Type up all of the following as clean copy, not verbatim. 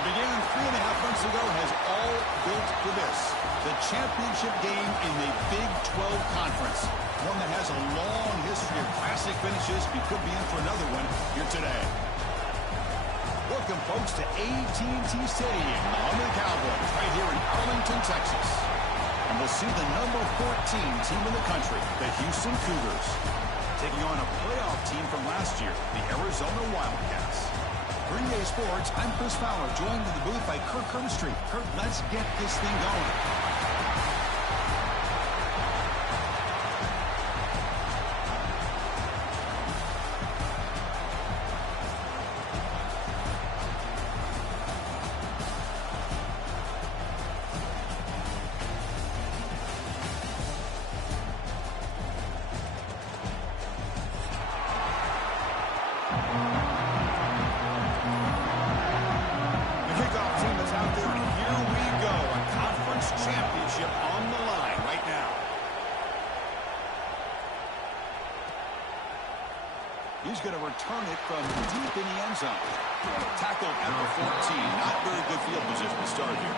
What began 3.5 months ago has all built for this. The championship game in the Big 12 Conference. One that has a long history of classic finishes. We could be in for another one here today. Welcome, folks, to AT&T Stadium, the home of the Cowboys, right here in Arlington, Texas. And we'll see the number 14 team in the country, the Houston Cougars, taking on a playoff team from last year, the Arizona Wildcats. For EA Sports, I'm Chris Fowler, joined in the booth by Kirk Herbstreit. Kirk, let's get this thing going. He's going to return it from deep in the end zone. Tackled at the 14. Not very good field position to start here.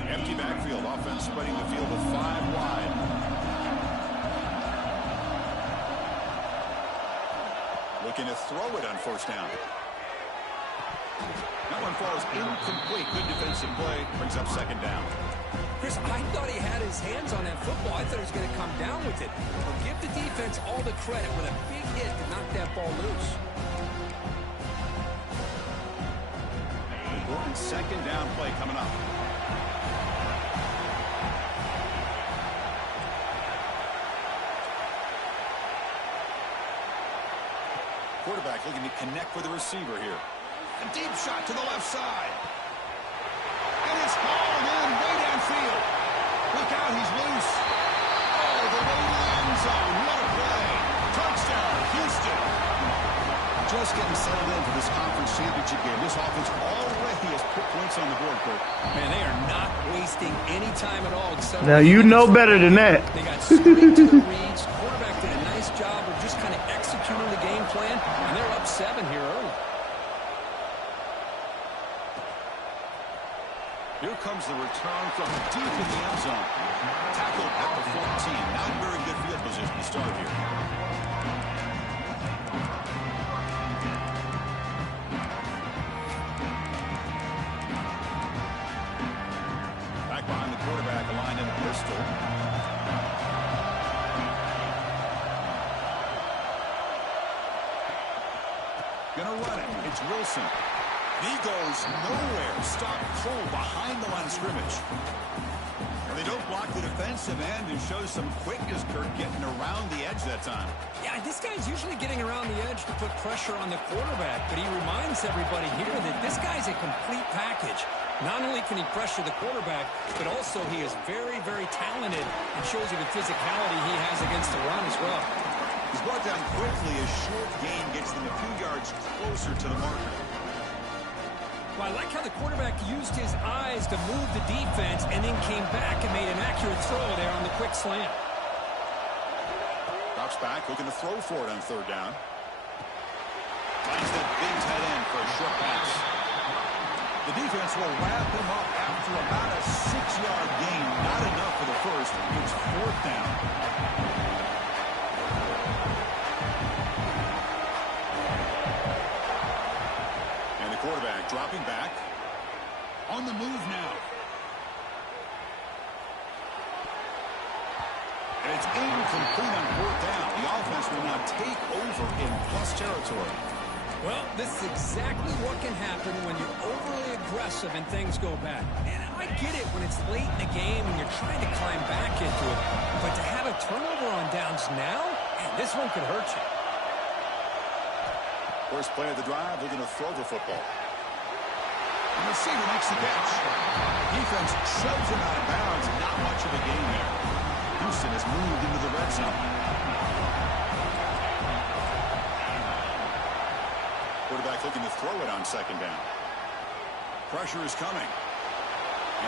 An empty backfield. Offense spreading the field with 5 wide. Looking to throw it on first down. That one falls incomplete. Good defensive play. Brings up second down. Chris, I thought he had his hands on that football. I thought he was going to come down with it. But give the defense all the credit with a big hit to knock that ball loose. Important second down play coming up. Quarterback looking to connect with the receiver here. A deep shot to the left side. And it's hauled in way downfield. Look out, he's loose. Oh, the way to the end zone. What a play. Touchdown, Houston. Just getting settled in for this conference championship game. This offense already has put points on the board, Kirk. Man, they are not wasting any time at all. Now you know better than that. They got straight to the reads. Quarterback did a nice job of just kind of executing the game plan, and they're up 7 here early. Here comes the return from deep in the end zone. Tackled at the 14. Not very good field position to start here. Back behind the quarterback, aligned in a pistol. Gonna run it. It's Wilson. He goes nowhere. Stop cold behind the line of scrimmage. And they don't block the defensive end and show some quickness, Kirk, getting around the edge that time. Yeah, this guy's usually getting around the edge to put pressure on the quarterback, but he reminds everybody here that this guy's a complete package. Not only can he pressure the quarterback, but also he is very, very talented and shows you the physicality he has against the run as well. He's brought down quickly. A short gain gets them a few yards closer to the marker. Well, I like how the quarterback used his eyes to move the defense and then came back and made an accurate throw there on the quick slant. Drops back, looking to throw for it on third down. Finds that big tight end for a short pass. The defense will wrap him up after about a 6-yard gain. Not enough for the first. It's fourth down. Quarterback dropping back. On the move now. And it's incomplete on fourth down. The offense will now take over in plus territory. Well, this is exactly what can happen when you're overly aggressive and things go bad. And I get it when it's late in the game and you're trying to climb back into it. But to have a turnover on downs now, man, this one could hurt you. First play of the drive, they're going to throw the football. And the receiver makes the catch. Defense shoves him out of bounds. Not much of a gain there. Houston has moved into the red zone. Quarterback looking to throw it on second down. Pressure is coming.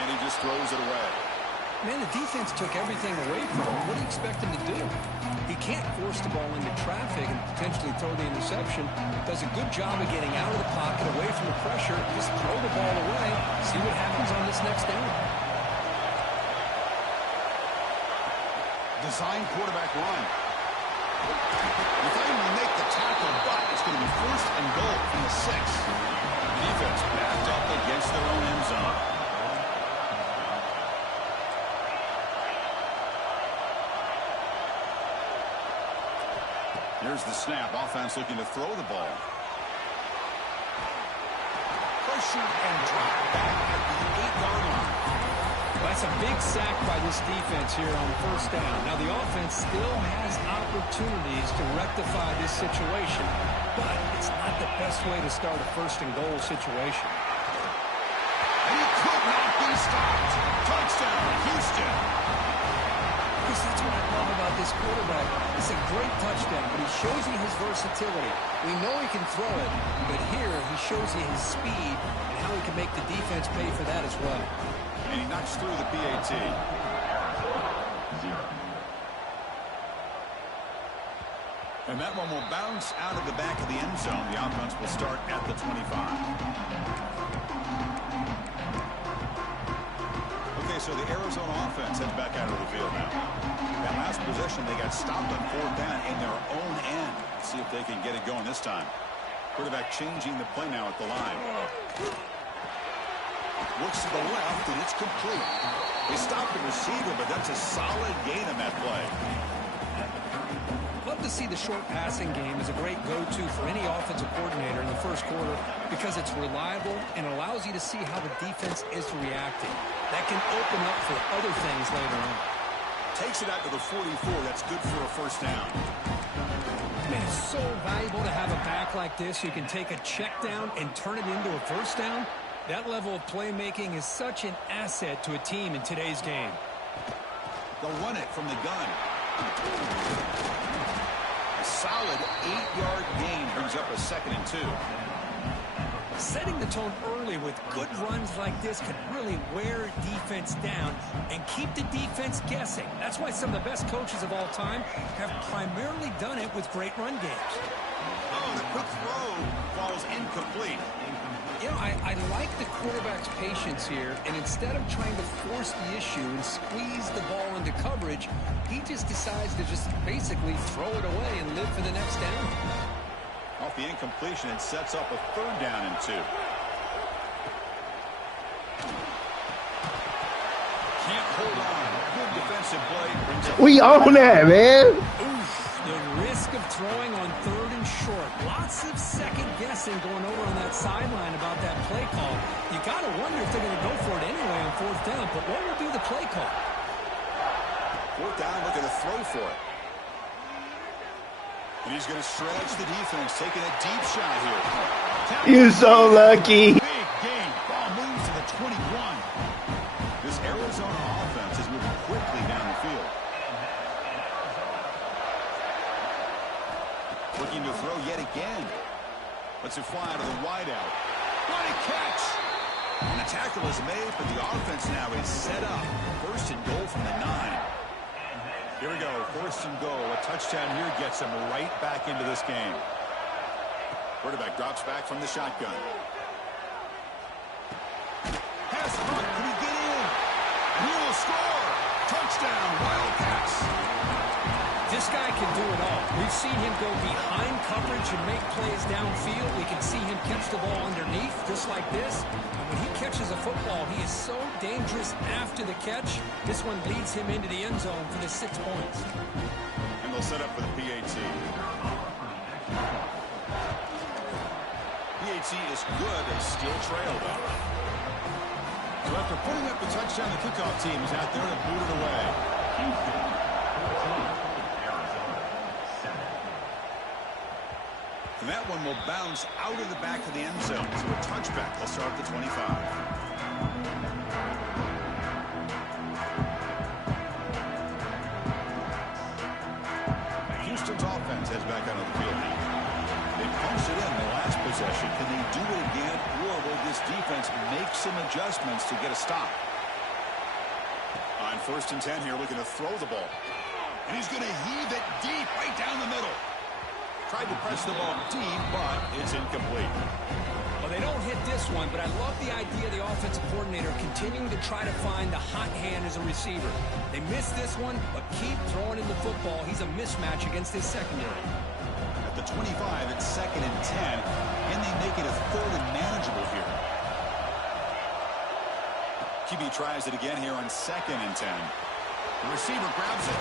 And he just throws it away. Man, the defense took everything away from him. What do you expect him to do? He can't force the ball into traffic and potentially throw the interception. Does a good job of getting out of the pocket, away from the pressure. Just throw the ball away. See what happens on this next down. Design quarterback run. If they even make the tackle, but it's going to be first and goal from the 6. Defense backed up against their own end zone. Here's the snap. Offense looking to throw the ball. Pressure and drop back at the 8-yard line. That's a big sack by this defense here on first down. Now, the offense still has opportunities to rectify this situation, but it's not the best way to start a first and goal situation. And he could not be stopped. Touchdown, Houston. Because that's what I love about this quarterback. It's a great touchdown, but he shows you his versatility. We know he can throw it, but here he shows you his speed and how he can make the defense pay for that as well. And he knocks through the PAT. And that one will bounce out of the back of the end zone. The offense will start at the 25. Okay, so the Arizona offense heads back out of the field now. That last possession, they got stopped on 4th down in their own end. Let's see if they can get it going this time. Quarterback changing the play now at the line. Looks to the left, and it's complete. They stopped the receiver, but that's a solid gain on that play. Love to see the short passing game as a great go-to for any offensive coordinator in the first quarter because it's reliable and allows you to see how the defense is reacting. That can open up for other things later on. Takes it out to the 44. That's good for a first down. Man, it's so valuable to have a back like this. You can take a check down and turn it into a first down. That level of playmaking is such an asset to a team in today's game. They'll run it from the gun. A solid 8-yard gain brings up a 2nd and 2. Setting the tone early with good runs like this can really wear defense down and keep the defense guessing. That's why some of the best coaches of all time have primarily done it with great run games. Oh, the quick throw falls incomplete. You know, I like the quarterback's patience here, and instead of trying to force the issue and squeeze the ball into coverage, he just decides to just basically throw it away and live for the next down. Off the incompletion, it sets up a 3rd down and 2. Can't hold on. Good defensive play. Brings up We own that, man. The risk of throwing on 3rd and short. Lots of second guessing going over on that sideline about that play call. You got to wonder if they're going to go for it anyway on 4th down, but what will be the play call? 4th down, looking to throw for it. And he's going to stretch the defense, taking a deep shot here. You're so lucky. Big gain. Ball moves to the 21. This Arizona offense is moving quickly down the field. Looking to throw yet again. Lets it fly out of the wideout. What a catch! And the tackle is made, but the offense now is set up. 1st and goal from the 9. Here we go, 1st and goal. A touchdown here gets them right back into this game. Quarterback drops back from the shotgun. Pass Hunt, can he get in? And he will score! Touchdown, Wildcats! This guy can do it all. We've seen him go behind coverage and make plays downfield. We can see him catch the ball underneath, just like this. And when he catches a football, he is so dangerous after the catch. This one leads him into the end zone for the 6 points. And they'll set up for the PAT. PAT is good. They still trail, though. So after putting up the touchdown, the kickoff team is out there to boot it away. And that one will bounce out of the back of the end zone. So a touchback. They'll start at the 25. Houston's offense heads back out of the field now. They punched it in the last possession. Can they do it again, or will this defense make some adjustments to get a stop? On first and 10 here, looking to throw the ball. And he's going to heave it deep, right down the middle. Tried to press the ball deep, but it's incomplete. Well, they don't hit this one, but I love the idea of the offensive coordinator continuing to try to find the hot hand as a receiver. They missed this one, but keep throwing him the football. He's a mismatch against his secondary. At the 25, it's second and 10, and they make it a third and manageable here. QB tries it again here on second and 10. The receiver grabs it.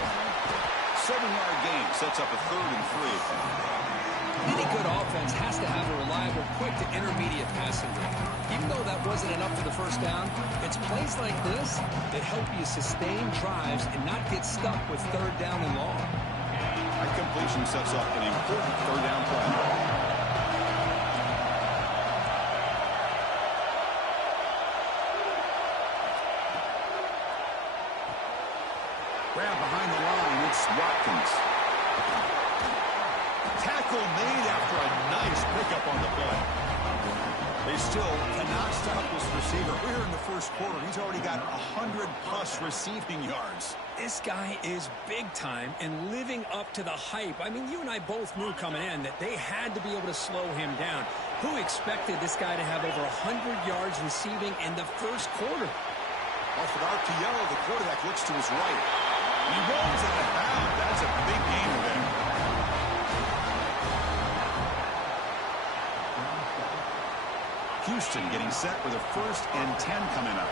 7-yard gain sets up a third and 3. Any good offense has to have a reliable, quick to intermediate passing game. Even though that wasn't enough for the first down, it's plays like this that help you sustain drives and not get stuck with third down and long. That completion sets up an important third down play. Grab behind the line, it's Watkins. Tackle made after a nice pickup on the play. They still cannot stop this receiver. We're here in the first quarter. He's already got 100-plus receiving yards. This guy is big time and living up to the hype. I mean, you and I both knew coming in that they had to be able to slow him down. Who expected this guy to have over 100 yards receiving in the first quarter? Off an RPO, the quarterback looks to his right. He rolls out of bounds. That's a big gainer there. Houston getting set with a first and 10 coming up.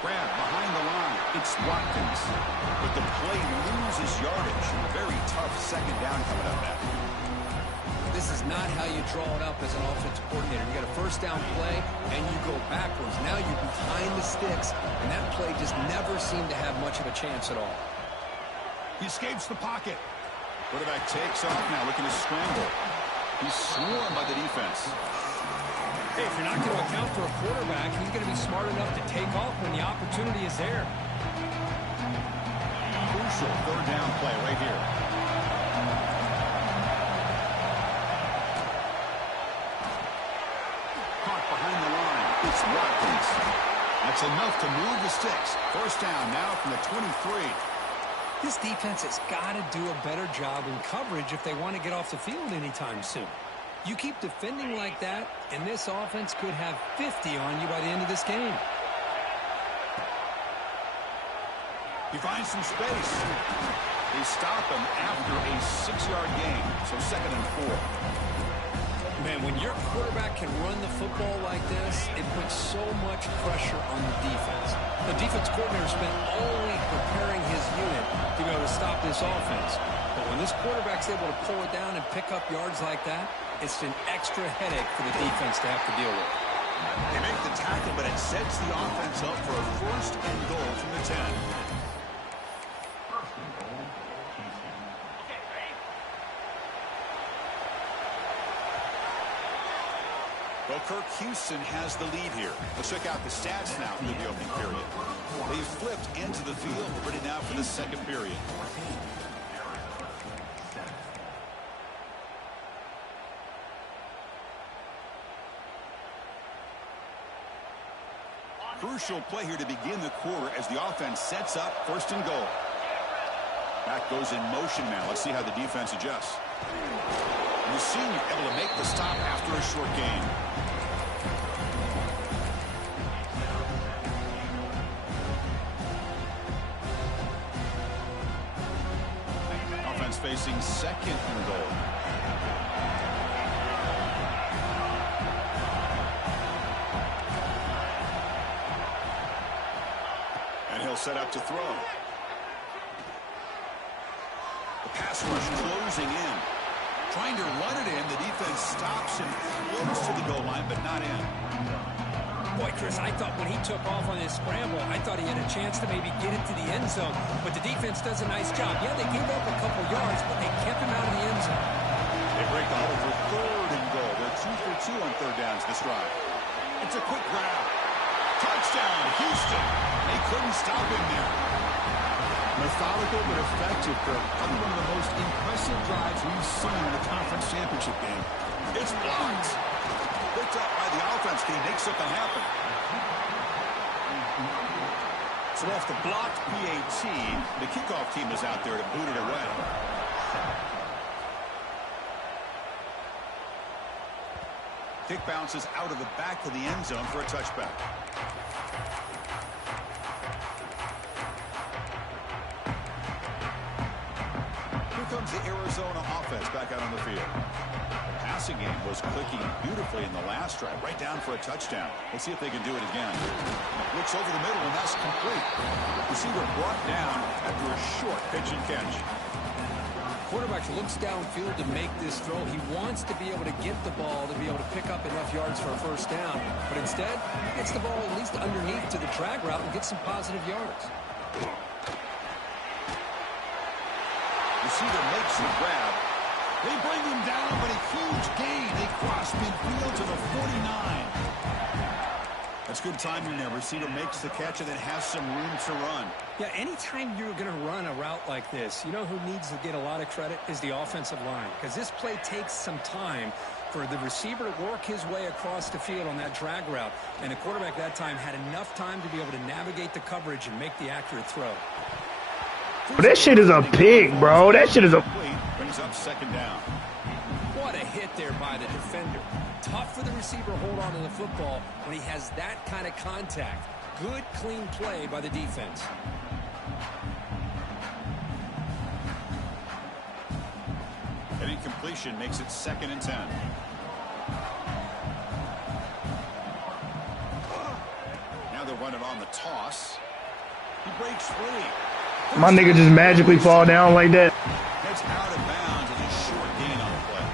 Grab behind the line. It's Watkins. But the play loses yardage. Very tough second down coming up now. This is not how you draw it up as an offensive coordinator. You got a first down play, and you go backwards. Now you're behind the sticks, and that play just never seemed to have much of a chance at all. He escapes the pocket. Quarterback takes off now, looking to scramble. He's swarmed by the defense. Hey, if you're not going to account for a quarterback, he's going to be smart enough to take off when the opportunity is there. Crucial third down play right here. Caught behind the line. It's Watkins. That's enough to move the sticks. First down now from the 23. This defense has got to do a better job in coverage if they want to get off the field anytime soon. You keep defending like that, and this offense could have 50 on you by the end of this game. He finds some space. They stop him after a 6-yard gain, so second and 4. Man, when your quarterback can run the football like this, it puts so much pressure on the defense. The defense coordinator spent all week preparing his unit to be able to stop this offense. But when this quarterback's able to pull it down and pick up yards like that, it's an extra headache for the defense to have to deal with. They make the tackle, but it sets the offense up for a first and goal from the 10. Well, Kirk, Houston has the lead here. Let's check out the stats now through the opening period. They've flipped into the field. We're ready now for the second period. Crucial play here to begin the quarter as the offense sets up first and goal. Back goes in motion now. Let's see how the defense adjusts. The senior able to make the stop after a short gain. Offense facing second and goal. And he'll set up to throw. The pass rush closing in. Trying to run it in, the defense stops him close to the goal line, but not in. Boy, Chris, I thought when he took off on his scramble, I thought he had a chance to maybe get it to the end zone. But the defense does a nice job. Yeah, they gave up a couple yards, but they kept him out of the end zone. They break the huddle for third and goal. They're 2 for 2 on third downs this drive. It's a quick grab. Touchdown, Houston. They couldn't stop him there. Methodical but effective, Kirk. Probably one of the most impressive drives we've seen in the conference championship game. It's blocked. Picked up by the offense. Can he make something happen? So off the blocked PAT, the kickoff team is out there to boot it away. Kick bounces out of the back of the end zone for a touchback. Here comes the Arizona offense back out on the field. The passing game was clicking beautifully in the last drive, right down for a touchdown. Let's see if they can do it again. Looks over the middle, and that's complete. Receiver brought down after a short pitch and catch. Quarterback looks downfield to make this throw. He wants to be able to get the ball to be able to pick up enough yards for a first down. But instead, he gets the ball at least underneath to the drag route and gets some positive yards. Receiver makes the grab. They bring him down, but a huge gain. They cross midfield to the 49. That's good timing there. Receiver makes the catch and then has some room to run. Yeah, anytime you're going to run a route like this, you know who needs to get a lot of credit is the offensive line. Because this play takes some time for the receiver to work his way across the field on that drag route. And the quarterback that time had enough time to be able to navigate the coverage and make the accurate throw. That shit is a pig, bro. That shit is a... Brings up second down. What a hit there by the defender. Tough for the receiver to hold on to the football when he has that kind of contact. Good, clean play by the defense. An incompletion makes it 2nd and 10. Now they're running on the toss. He breaks free. My nigga just magically fall down like that. That's out of bounds and a short gain on the play.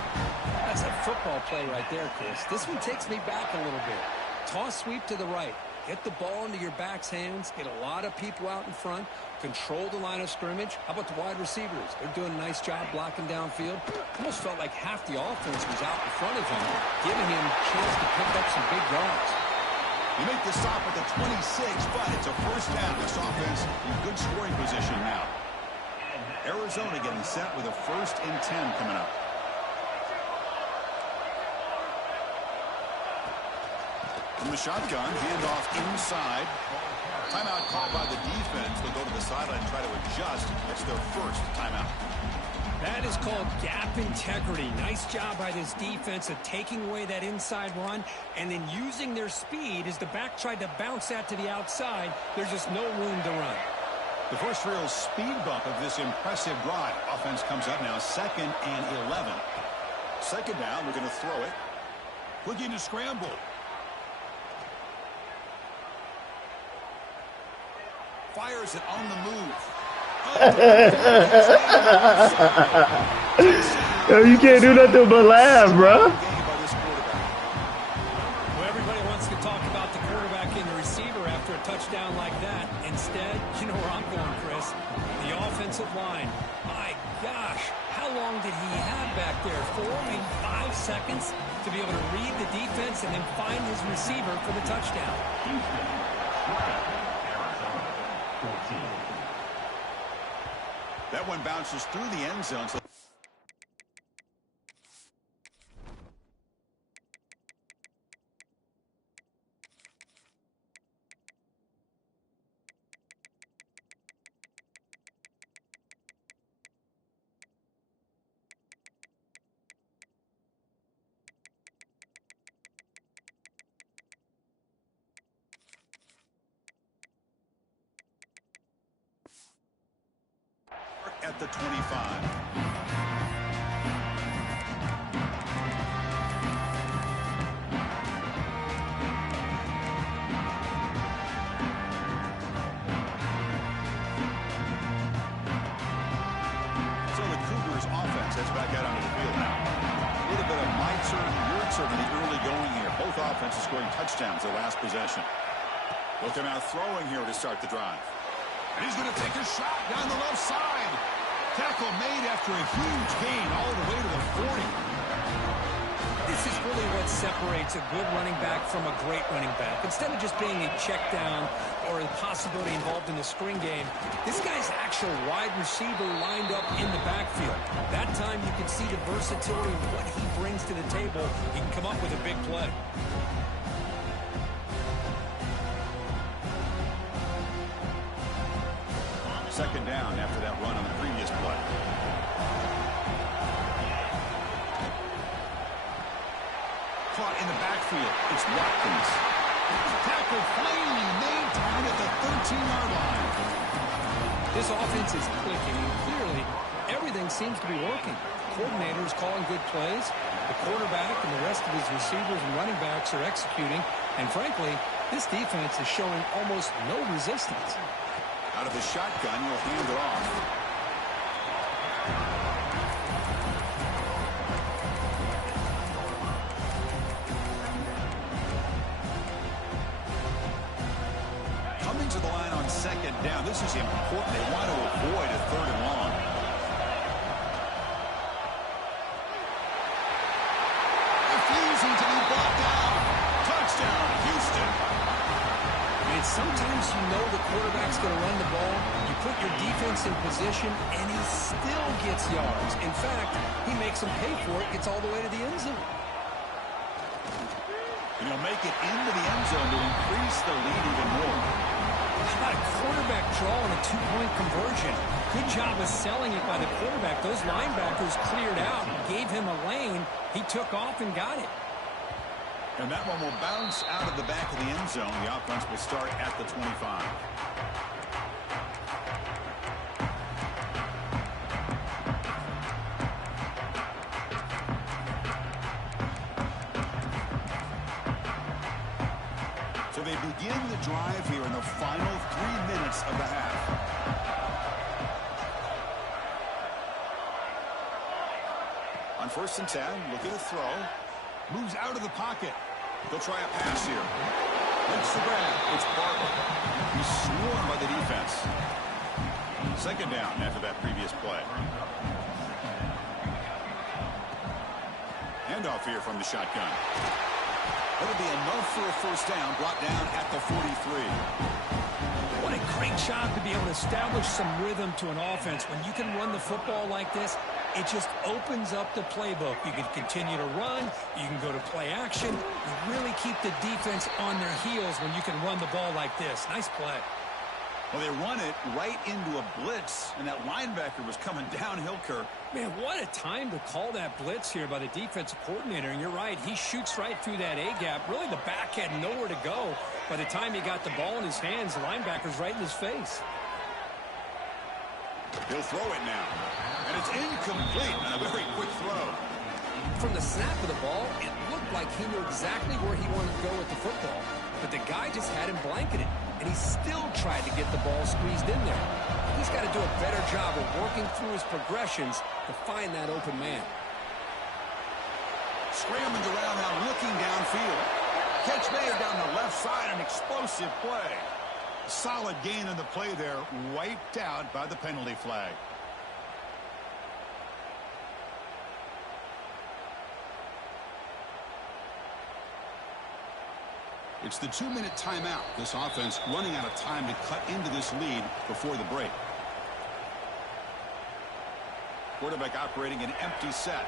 That's a football play right there, Chris. This one takes me back a little bit. Toss sweep to the right. Get the ball into your back's hands. Get a lot of people out in front. Control the line of scrimmage. How about the wide receivers? They're doing a nice job blocking downfield. Almost felt like half the offense was out in front of him, giving him a chance to pick up some big yards. You make the stop at the 26, but it's a first down. This offense in good scoring position now. Arizona getting set with a 1st and 10 coming up. From the shotgun, handoff inside. Timeout called by the defense. They'll go to the sideline and try to adjust. It's their first timeout. That is called gap integrity. Nice job by this defense of taking away that inside run and then using their speed as the back tried to bounce that to the outside. There's just no room to run. The first real speed bump of this impressive drive. Offense comes up now 2nd and 11. Second down, we're going to throw it. Looking to scramble. Fires it on the move. Yo, you can't do nothing but laugh, bro. Well, everybody wants to talk about the quarterback and the receiver after a touchdown like that. Instead, you know where I'm going, Chris. The offensive line. My gosh, how long did he have back there? 4, maybe 5 seconds to be able to read the defense and then find his receiver for the touchdown. That one bounces through the end zone. So at the 25. Heads back out onto the field now. A little bit of my turn, your turn in the early going here. Both offenses scoring touchdowns their last possession. Looking out throwing here to start the drive. And he's going to take a shot down the left side. Tackle made after a huge gain all the way to the 40. This is really what separates a good running back from a great running back. Instead of just being a check down, or a possibility involved in the screen game. This guy's actual wide receiver lined up in the backfield. That time you can see the versatility of what he brings to the table. He can come up with a big play. Second down after that run on the previous play. Caught in the backfield. It's Watkins. Tackle finally made down at the 13-yard line. This offense is clicking, and clearly everything seems to be working. Coordinators calling good plays. The quarterback and the rest of his receivers and running backs are executing. And frankly, this defense is showing almost no resistance. Out of the shotgun, he'll hand it off. Coming to the line on second down. This is important. They want to avoid a third and long. Refusing to be brought down. Touchdown, Houston. Sometimes you know the quarterback's going to run the ball. You put your defense in position, and he still gets yards. In fact, he makes them pay for it, gets all the way to the end zone. And he'll make it into the end zone to increase the lead even more. How about a quarterback draw and a two-point conversion? Good job of selling it by the quarterback. Those linebackers cleared out, gave him a lane. He took off and got it. And that one will bounce out of the back of the end zone. The offense will start at the 25. So they begin the drive here in the final 3 minutes of the half. On 1st and 10, looking to throw. Moves out of the pocket. They'll try a pass here. Makes the grab. It's Bartlett. He's swarmed by the defense. Second down after that previous play. Handoff here from the shotgun. That'll be enough for a first down. Brought down at the 43. What a great job to be able to establish some rhythm to an offense. When you can run the football like this, it just opens up the playbook. You can continue to run. You can go to play action. You really keep the defense on their heels when you can run the ball like this. Nice play. Well, they run it right into a blitz, and that linebacker was coming downhill, Kirk. Man, what a time to call that blitz here by the defensive coordinator. And you're right, he shoots right through that A-gap. Really, the back had nowhere to go. By the time he got the ball in his hands, the linebacker's right in his face. He'll throw it now. And it's incomplete on a very quick throw. From the snap of the ball, it looked like he knew exactly where he wanted to go with the football. But the guy just had him blanketed, and he still tried to get the ball squeezed in there. He's got to do a better job of working through his progressions to find that open man. Scrambling around now, looking downfield. Catch made down the left side, an explosive play. Solid gain on the play there, wiped out by the penalty flag. It's the 2-minute timeout. This offense running out of time to cut into this lead before the break. Quarterback operating an empty set.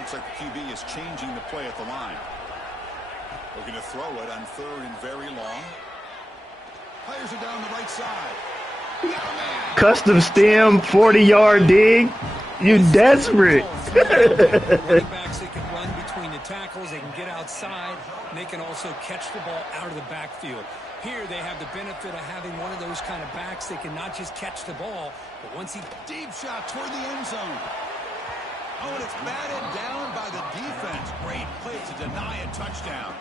Looks like the QB is changing the play at the line. Looking to throw it on 3rd and very long. Fires it down the right side. Custom stem, 40-yard dig. You desperate. Running backs, they can run between the tackles. They can get outside. And they can also catch the ball out of the backfield. Here they have the benefit of having one of those kind of backs. They can not just catch the ball, but once he... Deep shot toward the end zone. Oh, and it's batted down by the defense. Great play to deny a touchdown.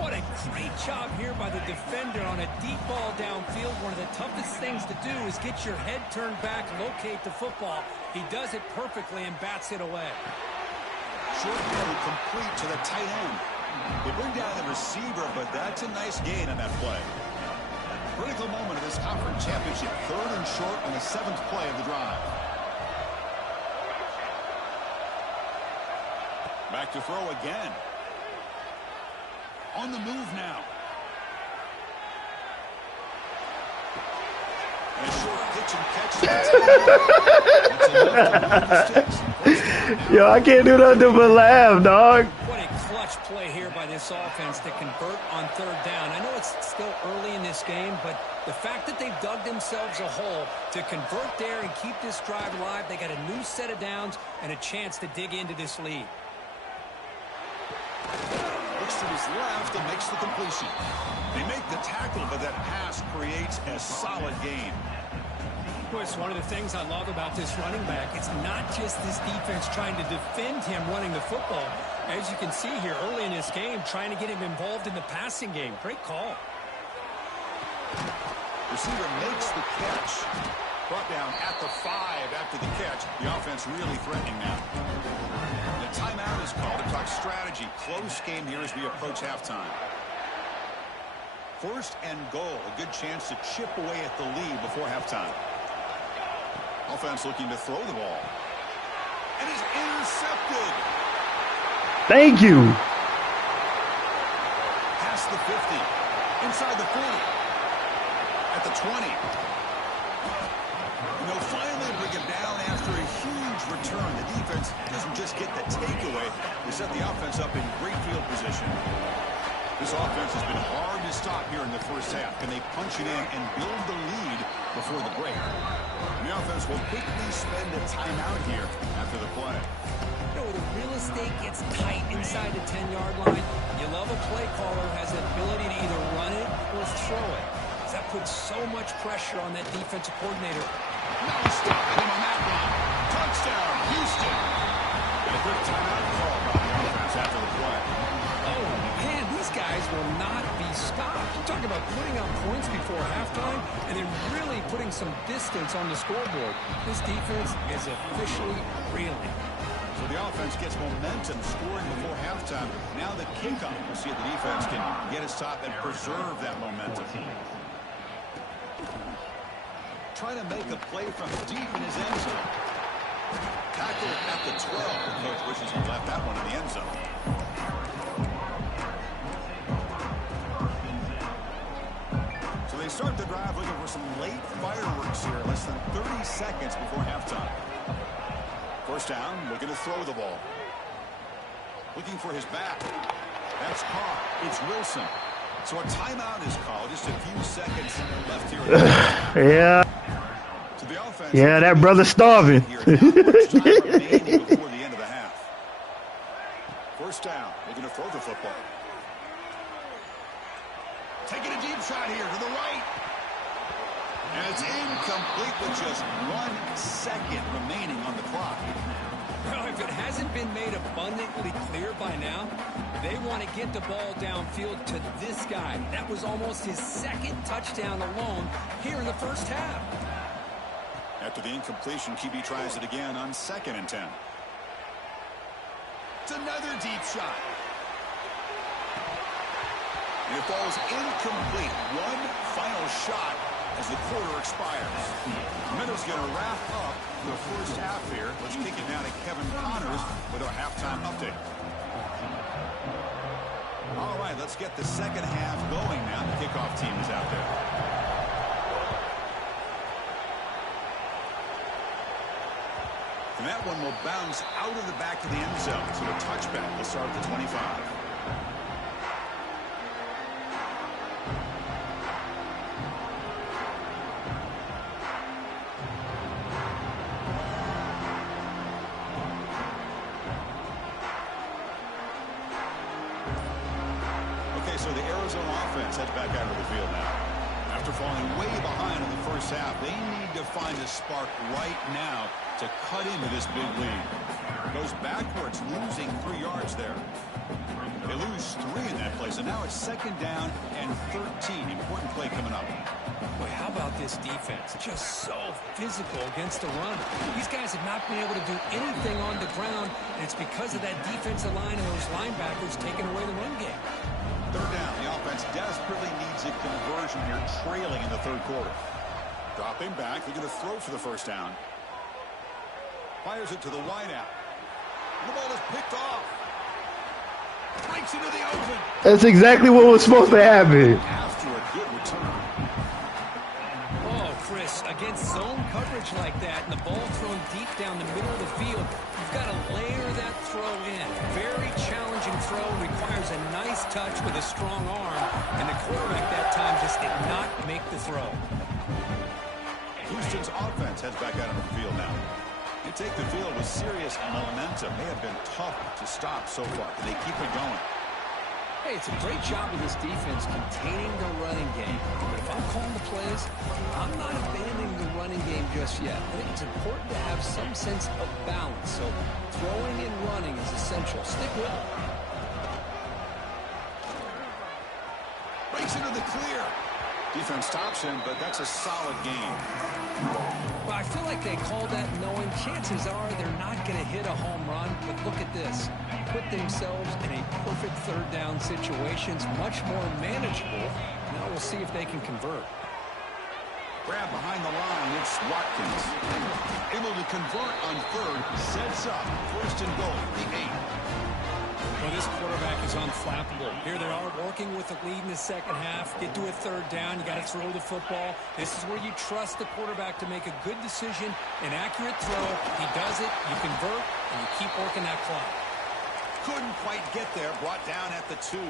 What a great job here by the defender on a deep ball downfield. One of the toughest things to do is get your head turned back, locate the football. He does it perfectly and bats it away. Short field complete to the tight end. They bring down the receiver, but that's a nice gain on that play. Critical moment of this conference championship. 3rd and short on the 7th play of the drive. Back to throw again. On the move now. And a short pitch and catch. Yo, I can't do nothing but laugh, dog. What a clutch play here by this offense to convert on 3rd down. I know it's still early in this game, but the fact that they've dug themselves a hole to convert there and keep this drive alive, they got a new set of downs and a chance to dig into this lead. Looks to his left and makes the completion. They make the tackle, but that pass creates a solid gain. Well, it's one of the things I love about this running back. It's not just this defense trying to defend him running the football. As you can see here early in this game, trying to get him involved in the passing game. Great call. Receiver makes the catch. Brought down at the 5 after the catch. The offense really threatening now. The timeout is called to talk strategy. Close game here as we approach halftime. 1st and goal. A good chance to chip away at the lead before halftime. Offense looking to throw the ball. And is intercepted. Thank you. Past the 50. Inside the 40. At the 20. And they'll finally bring him down after a huge return. The defense doesn't just get the takeaway. They set the offense up in great field position. This offense has been hard to stop here in the first half. Can they punch it in and build the lead before the break? And the offense will quickly spend a timeout here after the play. You know, the real estate gets tight inside the 10-yard line. You love a play caller who has the ability to either run it or throw it. That puts so much pressure on that defensive coordinator. No stopping him on that one. Touchdown, Houston. And a quick timeout call by the offense after the play. Oh, man, these guys will not be stopped. You talk about putting up points before halftime and then really putting some distance on the scoreboard. This defense is officially reeling. So the offense gets momentum scoring before halftime. Now the kickoff. We'll see if the defense can get a stop and preserve that momentum. Trying to make a play from deep in his end zone. Tackle at the 12. The coach wishes he left that one in the end zone. So they start the drive looking for some late fireworks here. Less than 30 seconds before halftime. 1st down, looking to throw the ball. Looking for his back. That's caught. It's Wilson. So a timeout is called. Just a few seconds left here. Yeah. So the offense. Yeah, that brother's starving. Before the end of the half. 1st down. Looking to throw the football. Taking a deep shot here to the right. And it's incomplete with just 1 second remaining on the clock. Well, if it hasn't been made abundantly clear by now, they want to get the ball downfield to this guy. That was almost his 2nd touchdown alone here in the first half. After the incompletion, QB tries it again on 2nd and 10. It's another deep shot. And it falls incomplete. One final shot as the quarter expires. Minnows going to wrap up the first half here. Let's kick it now to Kevin Connors with our halftime update. All right, let's get the second half going now. The kickoff team is out there. And that one will bounce out of the back of the end zone. So a touchback will start at the 25. So the Arizona offense heads back out of the field now. After falling way behind in the first half, they need to find a spark right now to cut into this big lead. Goes backwards, losing 3 yards there. They lose 3 in that play, so now it's 2nd down and 13. Important play coming up. Boy, how about this defense? Just so physical against the run. These guys have not been able to do anything on the ground, and it's because of that defensive line and those linebackers taking away the run game. Third down. The offense desperately needs a conversion here, trailing in the third quarter. Dropping back. They're going to throw for the first down. Fires it to the wideout. The ball is picked off. Breaks into the open. That's exactly what was supposed to happen. After a good return. Oh, Chris, against zone coverage like that and the ball thrown deep down the middle of the field, you've got to layer that throw in. Very challenging throw, requires a nice touch with a strong arm, and the quarterback that time just did not make the throw. Houston's offense heads back out on the field now. They take the field with serious momentum. They have been tough to stop so far. Can they keep it going? Hey, it's a great job of this defense containing the running game. But if I'm calling the plays, I'm not abandoning the running game just yet. I think it's important to have some sense of balance. So throwing and running is essential. Stick with it. Breaks into the clear. Defense stops him, but that's a solid game. Well, I feel like they call that knowing chances are they're not going to hit a home run. But look at this. Put themselves in a perfect third down situation. It's much more manageable. Now we'll see if they can convert. Grab behind the line. It's Watkins. Able to convert on third. Sets up. First and goal. The 8. Well, this quarterback is unflappable. Here they are working with the lead in the second half. Get to a third down. You got to throw the football. This is where you trust the quarterback to make a good decision, an accurate throw. He does it. You convert, and you keep working that clock. Couldn't quite get there. Brought down at the 2.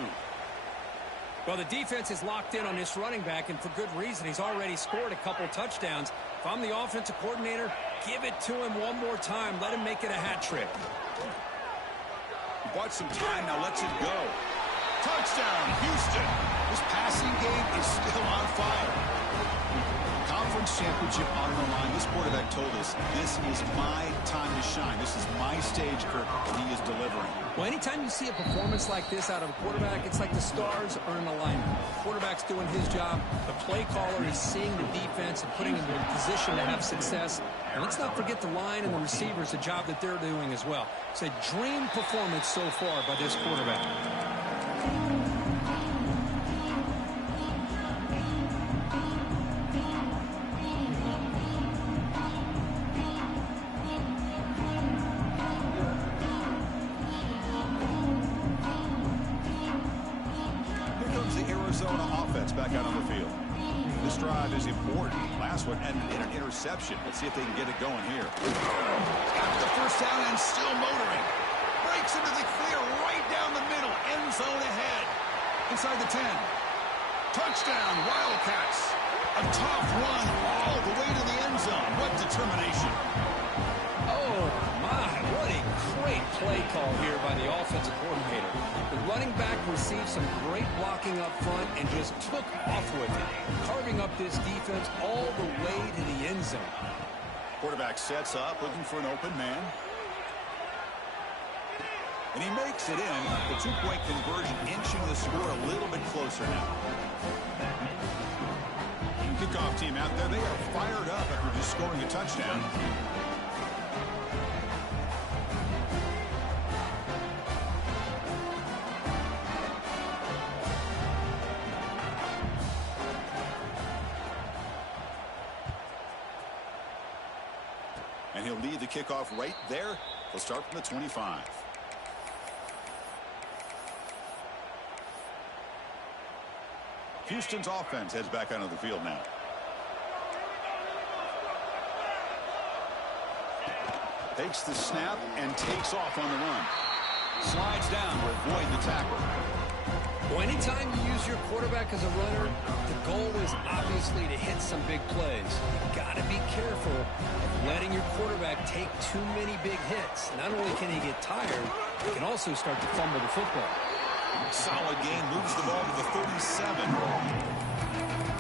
Well, the defense is locked in on this running back, and for good reason. He's already scored a couple touchdowns. If I'm the offensive coordinator, give it to him one more time. Let him make it a hat trick. Bought some time, now lets it go. Touchdown, Houston. This passing game is still on fire. Conference championship on the line. This quarterback told us, this is my time to shine. This is my stage, Kirk, and he is delivering. Well, anytime you see a performance like this out of a quarterback, it's like the stars are in alignment. The quarterback's doing his job. The play caller is seeing the defense and putting him in a position to have success. And let's not forget the line and the receivers, the job that they're doing as well. It's a dream performance so far by this quarterback. Back out on the field. This drive is important. Last one ended in an interception. Let's see if they can get it going here. Got the first down and still motoring. Breaks into the clear right down the middle. End zone ahead. Inside the 10. Touchdown, Wildcats. A tough run all the way to the end zone. What determination. Oh, my. What a great play call here by the offensive coordinator. The running back received some great blocking up front and just took off with it, carving up this defense all the way to the end zone. Quarterback sets up, looking for an open man. And he makes it in. The two-point conversion inching the score a little bit closer now. Kickoff team out there. They are fired up after just scoring a touchdown. And he'll lead the kickoff right there. He'll start from the 25. Houston's offense heads back onto the field now. Takes the snap and takes off on the run. Slides down to avoid the tackle. Well, anytime you use your quarterback as a runner, the goal is obviously to hit some big plays. You've got to be careful of letting your quarterback take too many big hits. Not only can he get tired, he can also start to fumble the football. Solid gain, moves the ball to the 37.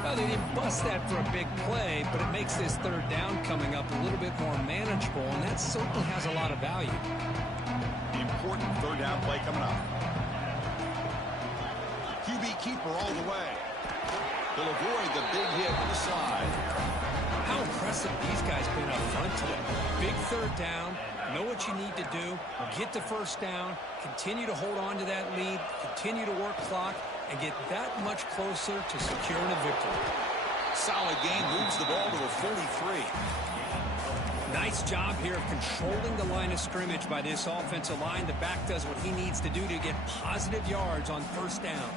Well, they didn't bust that for a big play, but it makes this third down coming up a little bit more manageable, and that certainly has a lot of value. The important third down play coming up. QB keeper all the way. He'll avoid the big hit with the slide. How impressive these guys been up front today. Big third down. Know what you need to do. Get the first down. Continue to hold on to that lead. Continue to work clock. and get that much closer to securing a victory. Solid game, moves the ball to the 43. Nice job here of controlling the line of scrimmage by this offensive line. The back does what he needs to do to get positive yards on first down.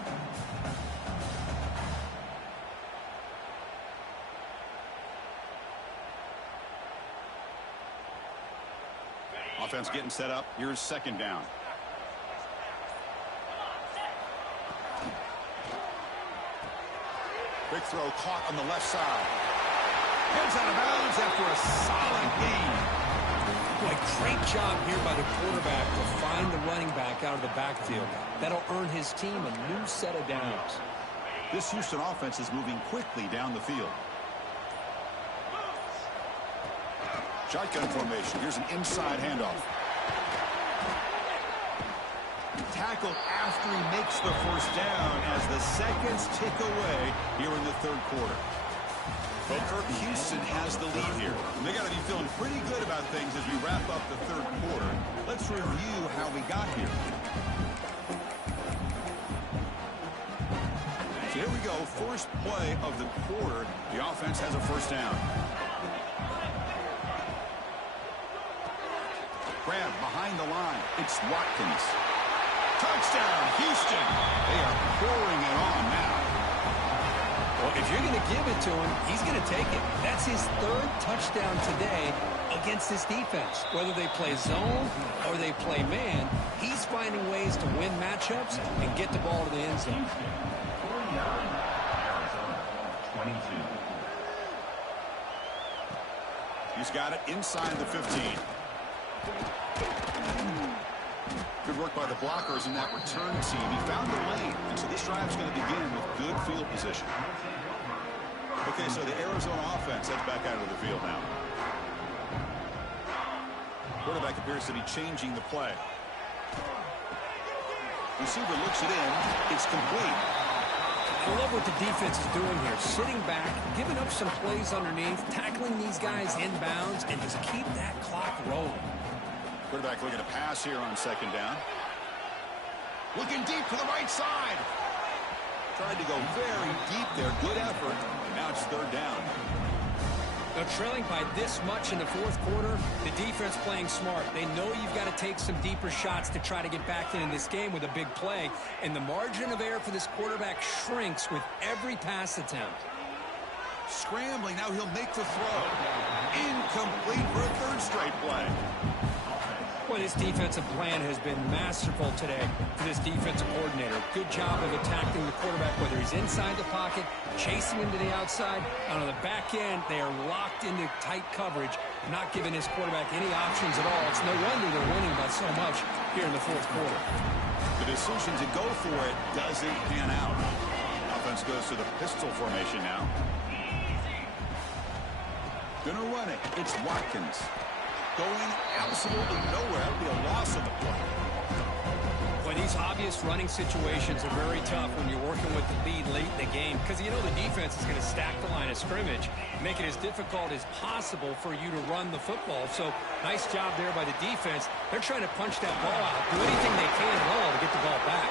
Offense getting set up. Here's second down. Quick throw caught on the left side. Heads out of bounds after a solid gain. Boy, great job here by the quarterback to find the running back out of the backfield. That'll earn his team a new set of downs. This Houston offense is moving quickly down the field. Shotgun formation. Here's an inside handoff. Tackled after he makes the first down as the seconds tick away here in the third quarter. Well, Kirk, Houston has the lead here. They got to be feeling pretty good about things as we wrap up the third quarter. Let's review how we got here. So here we go. First play of the quarter. The offense has a first down. Grab behind the line. It's Watkins. Touchdown, Houston. They are pouring it on now. Well, if you're going to give it to him, he's going to take it. That's his third touchdown today against this defense. Whether they play zone or they play man, he's finding ways to win matchups and get the ball to the end zone. He's got it inside the 15. Good work by the blockers in that return team. He found the lane, and so this drive's going to begin with good field position. Okay, so the Arizona offense heads back out of the field now. Quarterback appears to be changing the play. Receiver looks it in. It's complete. I love what the defense is doing here. Sitting back, giving up some plays underneath, tackling these guys inbounds, and just keep that clock rolling. Quarterback looking to pass here on second down. Looking deep to the right side. Tried to go very deep there. Good effort. Now it's third down. Now, trailing by this much in the fourth quarter, the defense playing smart. They know you've got to take some deeper shots to try to get back into this game with a big play. And the margin of error for this quarterback shrinks with every pass attempt. Scrambling. Now he'll make the throw. Incomplete for a third straight play. Well, this defensive plan has been masterful today for this defensive coordinator. Good job of attacking the quarterback, whether he's inside the pocket, chasing him to the outside. And on the back end, they are locked into tight coverage, not giving his quarterback any options at all. It's no wonder they're winning by so much here in the fourth quarter. The decision to go for it doesn't pan out. Offense goes to the pistol formation now. Gonna run it. It's Watkins. Going absolutely nowhere. That would be a loss of the play. Well, these obvious running situations are very tough when you're working with the lead late in the game because you know the defense is going to stack the line of scrimmage, make it as difficult as possible for you to run the football. So nice job there by the defense. They're trying to punch that ball out, do anything they can at all to get the ball back.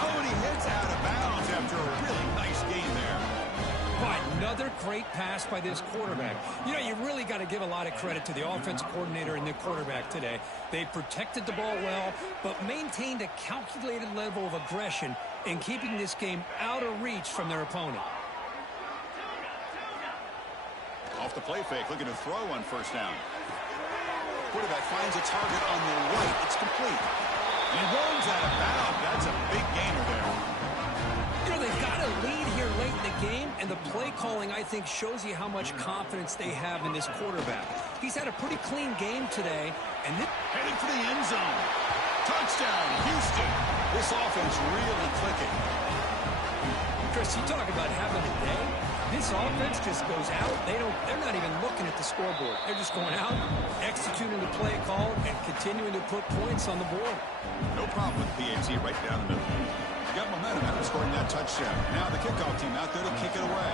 Oh, and he hits out of bounds after a really nice game there. But another great pass by this quarterback. You know, you really got to give a lot of credit to the offensive coordinator and the quarterback today. They protected the ball well, but maintained a calculated level of aggression in keeping this game out of reach from their opponent. Off the play fake, looking to throw on first down. Quarterback finds a target on the right. It's complete. And he rolls out of bounds. That's a big gainer there. You know, they've got a lead here late in the game, and the play calling, I think, shows you how much confidence they have in this quarterback. He's had a pretty clean game today, and heading for the end zone. Touchdown, Houston. This offense really clicking. Chris, you talk about having a day. This offense just goes out. They're not even looking at the scoreboard. They're just going out, executing the play call, and continuing to put points on the board. No problem with PAT right down the middle. Got momentum after scoring that touchdown. Now the kickoff team out there to kick it away.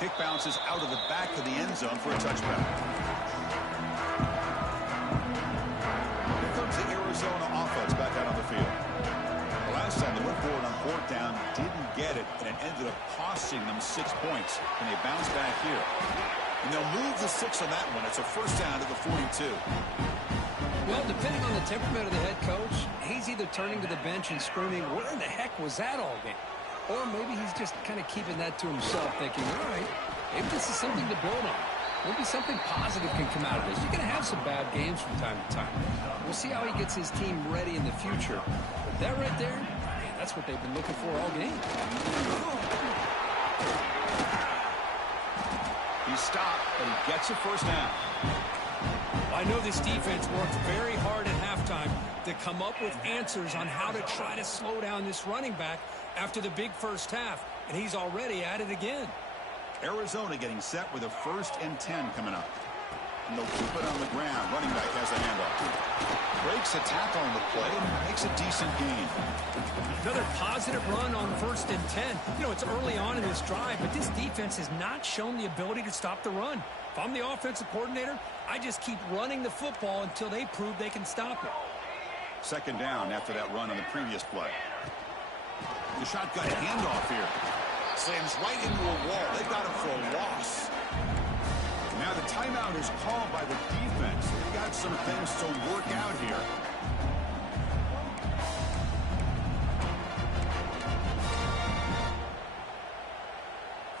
Kick bounces out of the back of the end zone for a touchback. Here down, didn't get it, and it ended up costing them 6 points. And they bounce back here. And they'll move the 6 on that one. It's a first down to the 42. Well, depending on the temperament of the head coach, he's either turning to the bench and screaming, where in the heck was that all game? Or maybe he's just kind of keeping that to himself, thinking, all right, maybe this is something to build on. Maybe something positive can come out of this. You're going to have some bad games from time to time. We'll see how he gets his team ready in the future. But that right there, man, that's what they've been looking for all game. He's stopped, but he gets a first down. I know this defense worked very hard at halftime to come up with answers on how to try to slow down this running back after the big first half, and he's already at it again. Arizona getting set with a 1st and 10 coming up. And they'll keep it on the ground. Running back has the handoff. Breaks a tackle on the play and makes a decent gain. Another positive run on 1st and 10. You know, it's early on in this drive, but this defense has not shown the ability to stop the run. If I'm the offensive coordinator, I just keep running the football until they prove they can stop it. 2nd down after that run on the previous play. The shotgun handoff here. Slams right into a wall. They got him for a loss. Now the timeout is called by the defense. They got some things to work out here.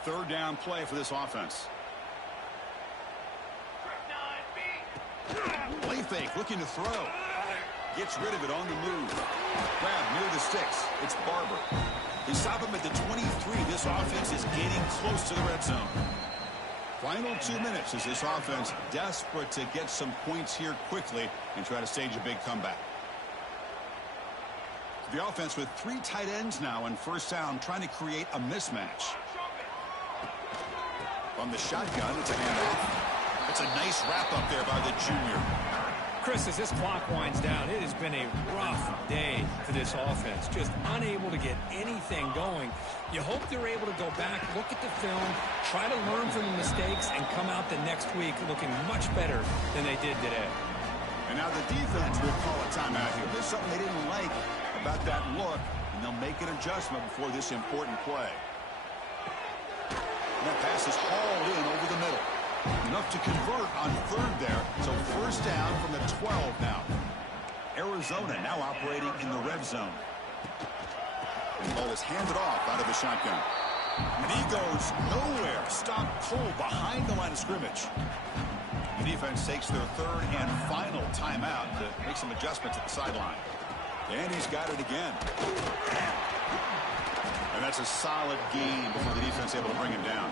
Third down play for this offense. Play fake, looking to throw. Gets rid of it on the move. Grab near the sticks. It's Barber. They stop him at the 23. This offense is getting close to the red zone. Final 2 minutes as this offense desperate to get some points here quickly and try to stage a big comeback. The offense with 3 tight ends now on 1st down, trying to create a mismatch. On the shotgun, it's a handoff. It's a nice wrap up there by the junior. Chris, as this clock winds down, it has been a rough day for this offense. Just unable to get anything going. You hope they're able to go back, look at the film, try to learn from the mistakes, and come out the next week looking much better than they did today. And now the defense will call a timeout here. There's something they didn't like about that look, and they'll make an adjustment before this important play. And that pass is hauled in over the middle. Enough to convert on 3rd there. So 1st down from the 12 now. Arizona now operating in the red zone. And the ball is handed off out of the shotgun. And he goes nowhere. Stop cold behind the line of scrimmage. The defense takes their 3rd and final timeout to make some adjustments at the sideline. And he's got it again. And that's a solid gain before the defense able to bring him down.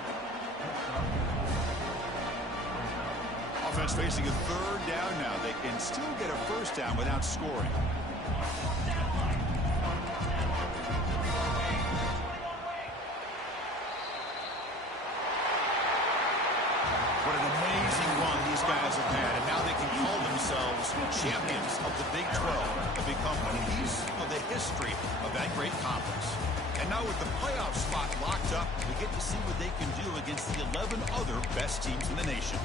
Offense facing a 3rd down now. They can still get a 1st down without scoring. What an amazing run these guys have had, and now they can call themselves champions of the Big 12 and become a piece of the history of that great conference. And now with the playoff spot locked up, we get to see what they can do against the 11 other best teams in the nation.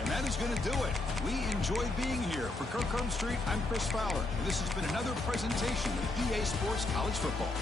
And that is going to do it. We enjoyed being here. For Kirk Street, I'm Chris Fowler. And this has been another presentation of EA Sports College Football.